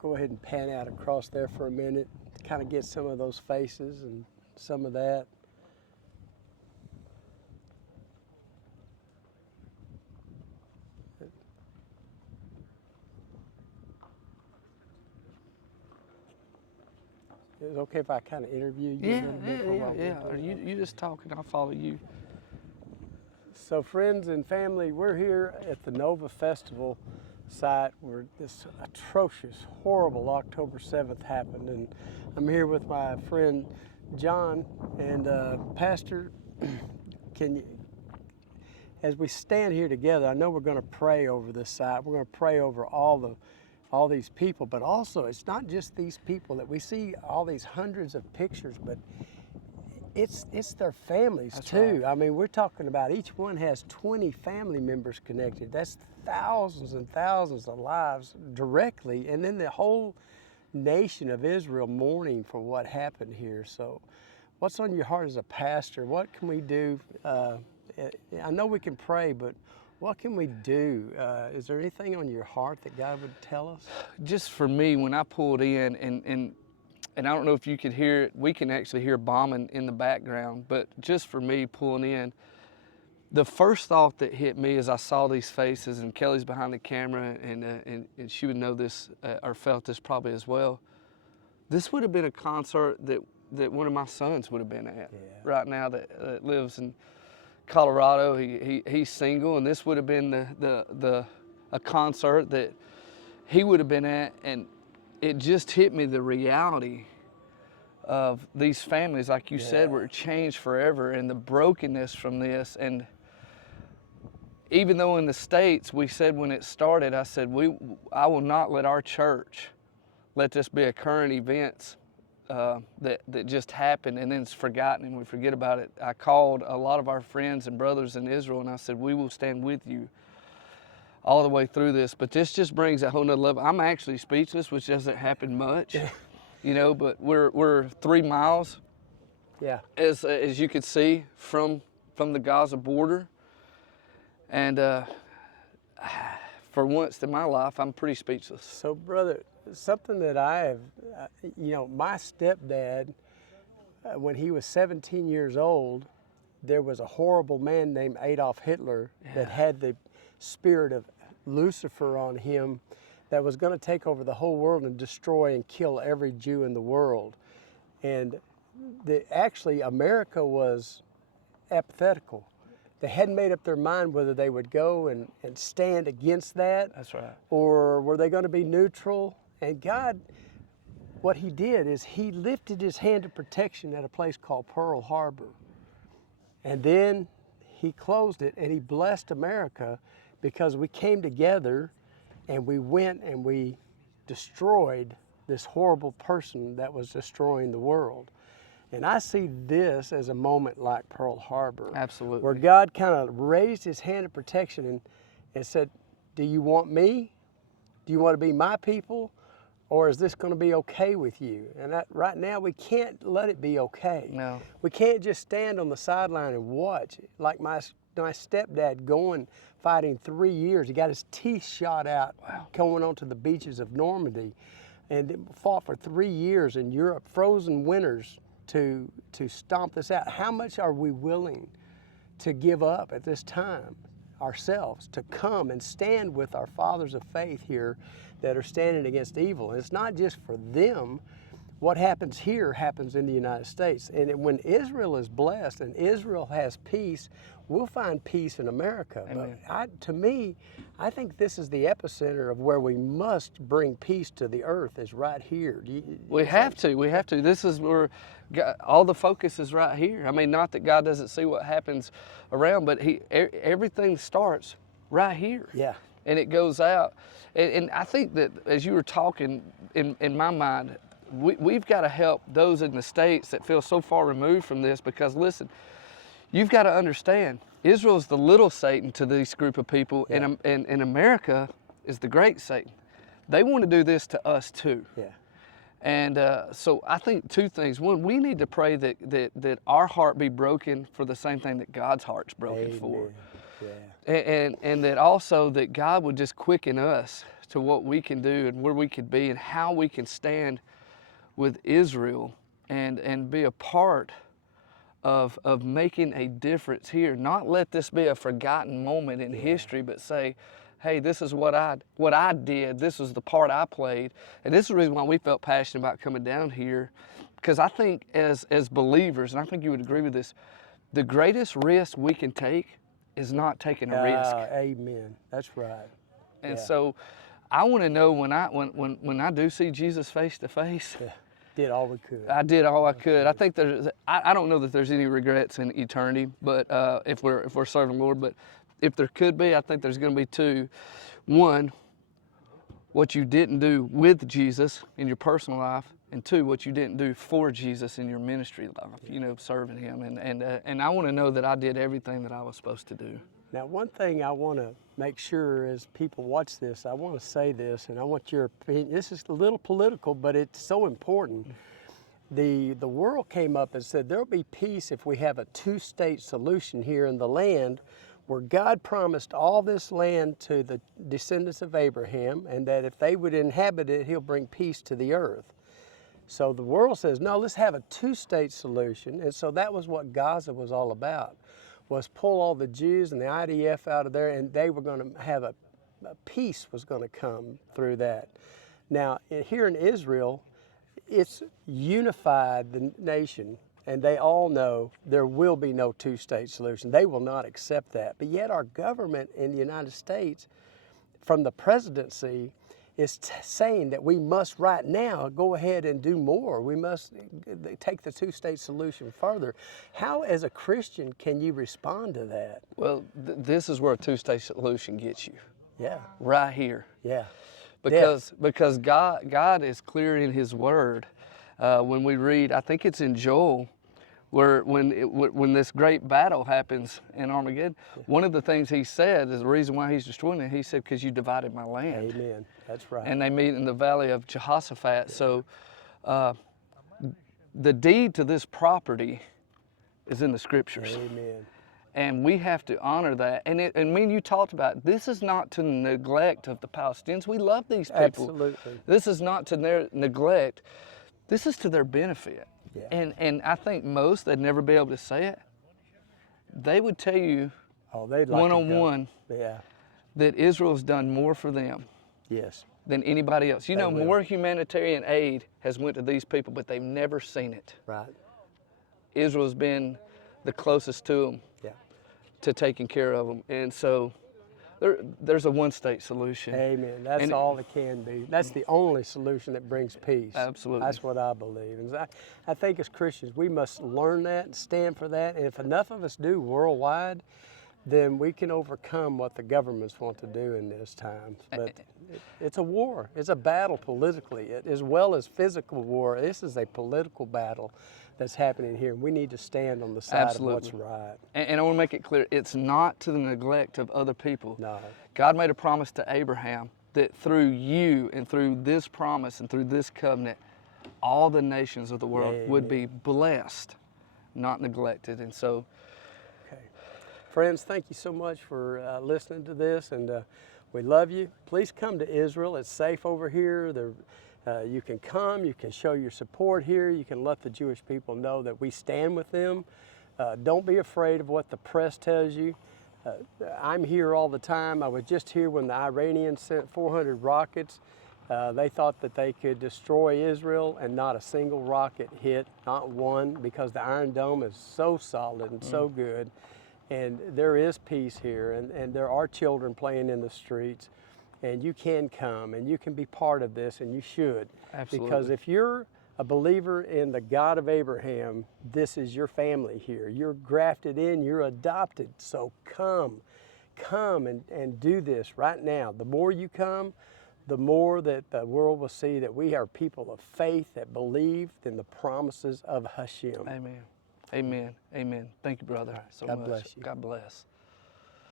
go ahead and pan out across there for a minute, to kind of get some of those faces and some of that. Is it okay if I kind of interview you? Yeah, a little bit for what we're yeah. doing? You just talk and I'll follow you. So friends and family, we're here at the Nova Festival site where this atrocious, horrible October 7th happened. And I'm here with my friend John. And Pastor, can you, as we stand here together, I know we're going to pray over this site. We're going to pray over all these people, but also it's not just these people that we see all these hundreds of pictures, but it's their families. That's too. Right. I mean, we're talking about each one has 20 family members connected. That's thousands and thousands of lives directly, and then the whole nation of Israel mourning for what happened here. So what's on your heart as a pastor? What can we do? I know we can pray, but what can we do? Is there anything on your heart that God would tell us? Just for me, when I pulled in, and I don't know if you could hear it, we can actually hear bombing in the background, but just for me pulling in, the first thought that hit me as I saw these faces, and Kelly's behind the camera, and she would know this or felt this probably as well. This would have been a concert that one of my sons would have been at right now that lives in Colorado. He's single, and this would have been a concert that he would have been at, and it just hit me the reality of these families, like you said, were changed forever, and the brokenness from this. And even though in the States, we said when it started, I said, I will not let our church let this be a current event that just happened and then it's forgotten and we forget about it. I called a lot of our friends and brothers in Israel and I said, we will stand with you all the way through this. But this just brings a whole nother level. I'm actually speechless, which doesn't happen much, you know, but we're 3 miles, as you could see, from the Gaza border. And for once in my life, I'm pretty speechless. So, brother, something that I have, my stepdad, when he was 17 years old, there was a horrible man named Adolf Hitler that had the spirit of Lucifer on him that was going to take over the whole world and destroy and kill every Jew in the world. And actually, America was apathetical. They hadn't made up their mind whether they would go and stand against that. That's right. Or were they going to be neutral? And God, what he did is he lifted his hand of protection at a place called Pearl Harbor. And then he closed it and he blessed America because we came together and we went and we destroyed this horrible person that was destroying the world. And I see this as a moment like Pearl Harbor. Absolutely. Where God kind of raised his hand of protection and said, do you want me? Do you want to be my people? Or is this going to be okay with you? And right now, we can't let it be okay. No. We can't just stand on the sideline and watch. Like my stepdad fighting 3 years. He got his teeth shot out going onto the beaches of Normandy and fought for 3 years in Europe, frozen winters, to stomp this out. How much are we willing to give up at this time ourselves to come and stand with our fathers of faith here that are standing against evil? And it's not just for them. What happens here happens in the United States. And when Israel is blessed and Israel has peace, we'll find peace in America. Amen. But to me, I think this is the epicenter of where we must bring peace to the earth, is right here. We have to. This is where all the focus is right here. I mean, not that God doesn't see what happens around, but everything starts right here. Yeah. And it goes out. And I think that as you were talking, in my mind, we've got to help those in the States that feel so far removed from this, because listen, you've got to understand, Israel is the little Satan to this group of people, and America is the great Satan. They want to do this to us too. Yeah. And so I think two things. One, we need to pray that our heart be broken for the same thing that God's heart's broken for. Yeah. and that also that God would just quicken us to what we can do and where we could be and how we can stand with Israel and be a part of making a difference here. Not let this be a forgotten moment in history, but say, hey, this is what I did. This was the part I played. And this is the reason why we felt passionate about coming down here. Because I think as believers, and I think you would agree with this, the greatest risk we can take is not taking a risk. Amen. That's right. And Yeah. so I want to know when I do see Jesus face to face, Yeah. Did all we could. I did all I could. I think I don't know that there's any regrets in eternity, but if we're serving the Lord, but if there could be, I think there's going to be two. One, what you didn't do with Jesus in your personal life, and two, what you didn't do for Jesus in your ministry life, you know, serving Him. And I want to know that I did everything that I was supposed to do. Now, one thing I want to make sure as people watch this, I want to say this, and I want your opinion. This is a little political, but it's so important. The world came up and said there'll be peace if we have a two-state solution here in the land, where God promised all this land to the descendants of Abraham, and that if they would inhabit it, He'll bring peace to the earth. So the world says, no, let's have a two-state solution. And so that was what Gaza was all about, was pull all the Jews and the IDF out of there, and they were going to have a peace was going to come through that. Now, here in Israel, it's unified the nation, and they all know there will be no two-state solution. They will not accept that. But yet our government in the United States, from the presidency, is saying that we must right now go ahead and do more. We must take the two-state solution further. How, as a Christian, can you respond to that? Well, this is where a two-state solution gets you. Yeah. Right here. Yeah. Because God is clear in His Word. When we read, I think it's in Joel, where when this great battle happens in Armageddon, one of the things He said is the reason why He's destroying it. He said, because you divided my land. Amen. That's right. And they meet in the valley of Jehoshaphat. So the deed to this property is in the Scriptures. Amen. And we have to honor that. And me and you talked about it. This is not to neglect of the Palestinians. We love these people. Absolutely. This is not to their neglect. This is to their benefit. Yeah. And I think most, they'd never be able to say it. They would tell you Oh, they'd like one-on-one to go. Yeah. that Israel's done more for them Yes. than anybody else. You know, will. more humanitarian aid has went to these people, but they've never seen it. Right. Israel's been the closest to them, Yeah. to taking care of them. And so there's a one-state solution. Amen. That's And all it can be. That's the only solution that brings peace. Absolutely. That's what I believe. And I think as Christians, we must learn that and stand for that. And if enough of us do worldwide, then we can overcome what the governments want to do in this time. But it's a war. It's a battle politically, as well as physical war. This is a political battle that's happening here. We need to stand on the side of what's right. And I want to make it clear, it's not to the neglect of other people. No. God made a promise to Abraham that through you and through this promise and through this covenant, all the nations of the world would be blessed, not neglected. And so, okay. Friends, thank you so much for listening to this, and we love you. Please come to Israel. It's safe over here. You can come, you can show your support here, you can let the Jewish people know that we stand with them. Don't be afraid of what the press tells you. I'm here all the time. I was just here when the Iranians sent 400 rockets. They thought that they could destroy Israel, and not a single rocket hit, not one, because the Iron Dome is so solid and so good. And there is peace here, and there are children playing in the streets. And you can come and you can be part of this, and you should. Absolutely. Because if you're a believer in the God of Abraham, this is your family here. You're grafted in, you're adopted. So come and do this right now. The more you come, the more that the world will see that we are people of faith that believe in the promises of Hashem. amen. Amen. Amen. Thank you, brother, so God much. bless you. God bless.